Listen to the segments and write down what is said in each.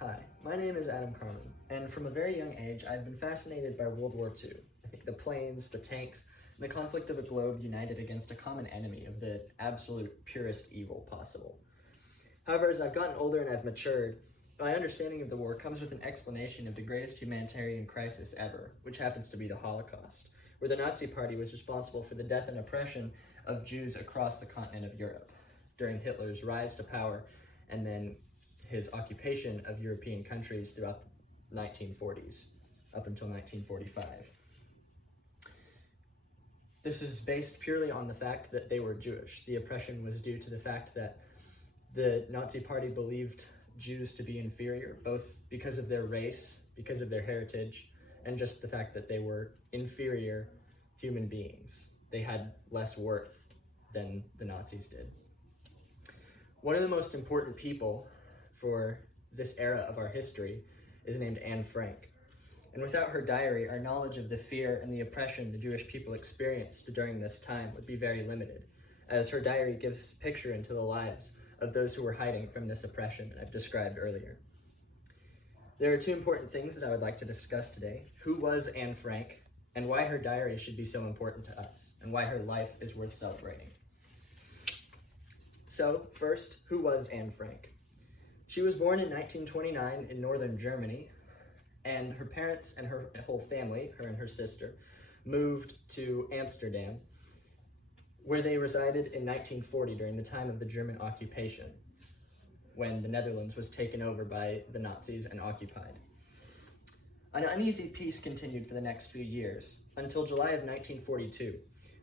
Hi, my name is Adam Carmen, and from a very young age, I've been fascinated by World War II. I think the planes, the tanks, and the conflict of a globe united against a common enemy of the absolute purest evil possible. However, as I've gotten older and I've matured, my understanding of the war comes with an explanation of the greatest humanitarian crisis ever, which happens to be the Holocaust, where the Nazi Party was responsible for the death and oppression of Jews across the continent of Europe during Hitler's rise to power and then his occupation of European countries throughout the 1940s up until 1945. This is based purely on the fact that they were Jewish. The oppression was due to the fact that the Nazi Party believed Jews to be inferior, both because of their race, because of their heritage, and just the fact that they were inferior human beings. They had less worth than the Nazis did. One of the most important people for this era of our history is named Anne Frank. And without her diary, our knowledge of the fear and the oppression the Jewish people experienced during this time would be very limited, as her diary gives us a picture into the lives of those who were hiding from this oppression I've described earlier. There are two important things that I would like to discuss today. Who was Anne Frank, and why her diary should be so important to us, and why her life is worth celebrating. So, first, who was Anne Frank? She was born in 1929 in northern Germany, and her parents and her whole family, her and her sister, moved to Amsterdam, where they resided in 1940 during the time of the German occupation, when the Netherlands was taken over by the Nazis and occupied. An uneasy peace continued for the next few years, until July of 1942,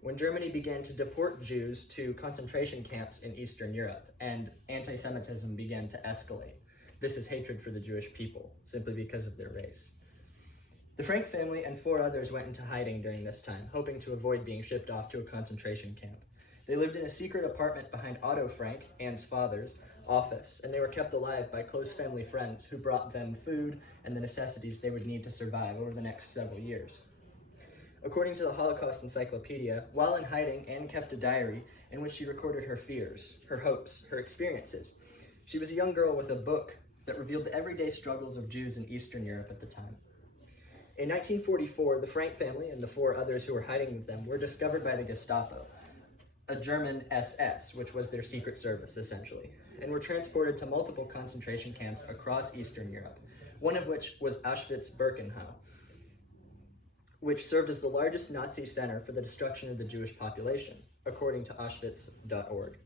when Germany began to deport Jews to concentration camps in Eastern Europe, and anti-Semitism began to escalate. This is hatred for the Jewish people, simply because of their race. The Frank family and 4 others went into hiding during this time, hoping to avoid being shipped off to a concentration camp. They lived in a secret apartment behind Otto Frank, Anne's father's, office, and they were kept alive by close family friends who brought them food and the necessities they would need to survive over the next several years. According to the Holocaust Encyclopedia, while in hiding, Anne kept a diary in which she recorded her fears, her hopes, her experiences. She was a young girl with a book that revealed the everyday struggles of Jews in Eastern Europe at the time. In 1944, the Frank family and the 4 others who were hiding with them were discovered by the Gestapo, a German SS, which was their secret service, essentially, and were transported to multiple concentration camps across Eastern Europe, one of which was Auschwitz-Birkenau, which served as the largest Nazi center for the destruction of the Jewish population, according to Auschwitz.org.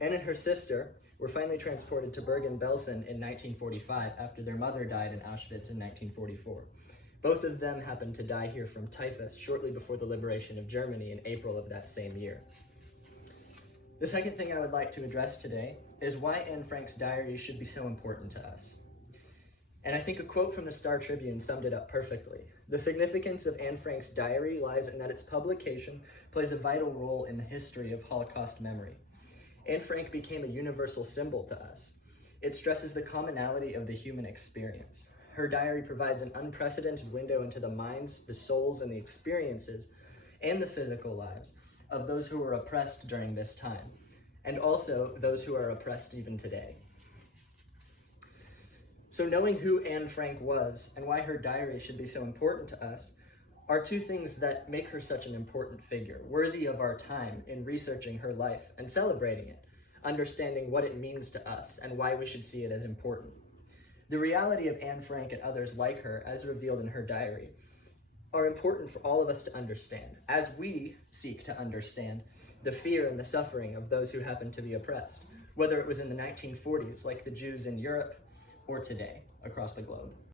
Anne and her sister were finally transported to Bergen-Belsen in 1945 after their mother died in Auschwitz in 1944. Both of them happened to die here from typhus shortly before the liberation of Germany in April of that same year. The second thing I would like to address today is why Anne Frank's diary should be so important to us. And I think a quote from the Star Tribune summed it up perfectly. The significance of Anne Frank's diary lies in that its publication plays a vital role in the history of Holocaust memory. Anne Frank became a universal symbol to us. It stresses the commonality of the human experience. Her diary provides an unprecedented window into the minds, the souls, and the experiences, and the physical lives of those who were oppressed during this time, and also those who are oppressed even today. So knowing who Anne Frank was and why her diary should be so important to us are 2 things that make her such an important figure, worthy of our time in researching her life and celebrating it, understanding what it means to us and why we should see it as important. The reality of Anne Frank and others like her, as revealed in her diary, are important for all of us to understand, as we seek to understand the fear and the suffering of those who happen to be oppressed, whether it was in the 1940s, like the Jews in Europe, or today, across the globe.